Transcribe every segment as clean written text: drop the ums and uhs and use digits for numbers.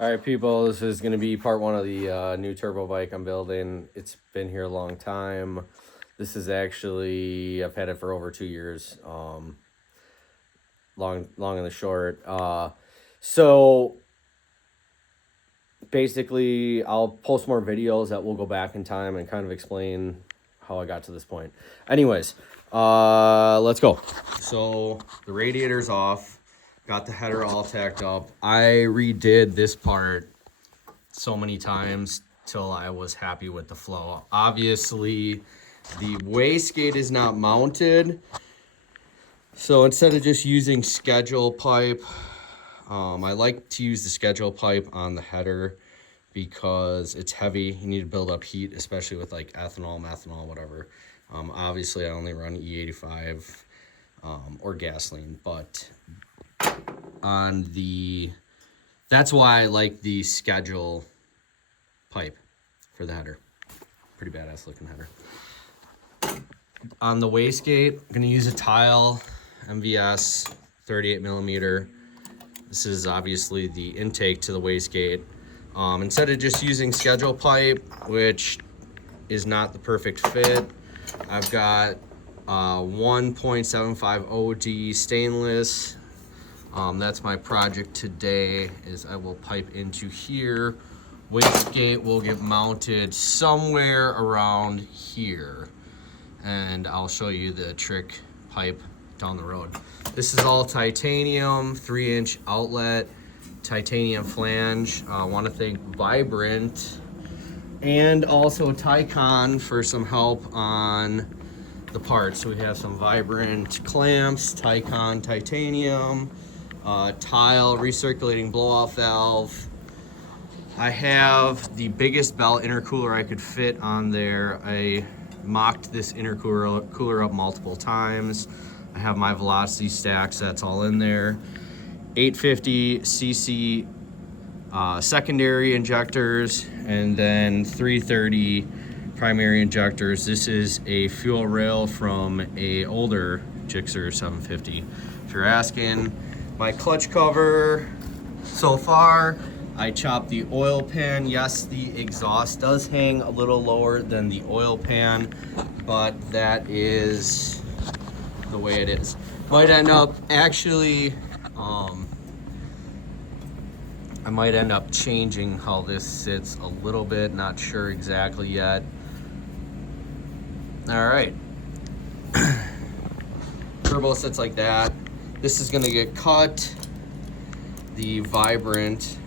All right, people, this is going to be part one of the new turbo bike I'm building. It's been here a long time. This is actually, I've had it for over 2 years, long and the short. So basically, I'll post more videos that will go back in time and kind of explain how I got to this point. Anyways, let's go. So the radiator's off. Got the header all tacked up. I redid this part so many times till I was happy with the flow. Obviously, the wastegate is not mounted. So instead of just using schedule pipe, I like to use the schedule pipe on the header because it's heavy. You need to build up heat, especially with like ethanol, methanol, whatever. Obviously, I only run E85 or gasoline, but that's why I like the schedule pipe for the header. Pretty badass looking header. On the wastegate, I'm gonna use a tile MVS 38 millimeter. This is obviously the intake to the wastegate. Instead of just using schedule pipe, which is not the perfect fit, I've got 1.75 OD stainless. That's my project today, is I will pipe into here. Wastegate will get mounted somewhere around here. And I'll show you the trick pipe down the road. This is all titanium, 3-inch outlet, titanium flange. I want to thank Vibrant and also Tycon for some help on the parts. So we have some Vibrant clamps, Tycon titanium, tile, recirculating blow-off valve. I have the biggest bell intercooler I could fit on there. I mocked this intercooler up multiple times. I have my velocity stacks, that's all in there. 850cc secondary injectors, and then 330 primary injectors. This is a fuel rail from a older GSX-R750. If you're asking, my clutch cover so far, I chopped the oil pan. Yes, the exhaust does hang a little lower than the oil pan, but that is the way it is. Might end up actually, I might end up changing how this sits a little bit, not sure exactly yet. All right. Turbo sits like that. This is gonna get cut. The Vibrant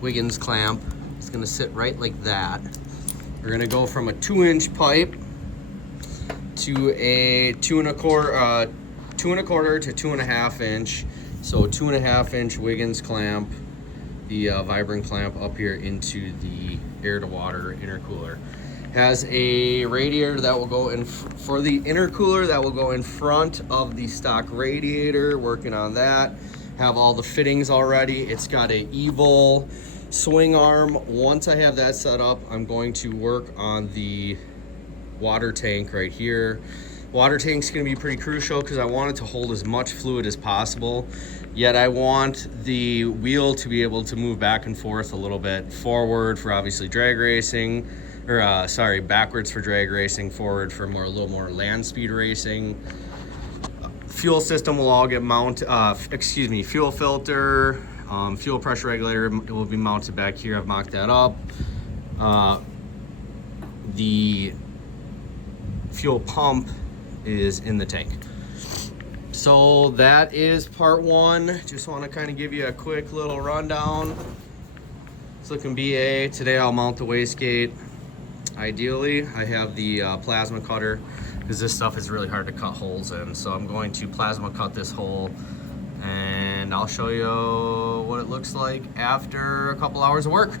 Wiggins clamp is gonna sit right like that. We're gonna go from a 2-inch pipe to a 2.25 to 2.5 inch. So 2.5 inch Wiggins clamp, the Vibrant clamp up here into the air to water intercooler. Has a radiator that will go in for the intercooler that will go in front of the stock radiator. Working on that. Have all the fittings already. It's got a Evil swing arm. Once I have that set up, I'm going to work on the water tank right here. Water tank's gonna be pretty crucial because I want it to hold as much fluid as possible, yet I want the wheel to be able to move back and forth a little bit. Forward for obviously drag racing, or backwards for drag racing, forward for a little more land speed racing. Fuel system will all get mounted, fuel filter, fuel pressure regulator, it will be mounted back here. I've mocked that up. The fuel pump is in the tank. So that is part one. Just want to kind of give you a quick little rundown. It's looking BA. Today I'll mount the wastegate. Ideally, I have the plasma cutter because this stuff is really hard to cut holes in. So I'm going to plasma cut this hole, and I'll show you what it looks like after a couple hours of work.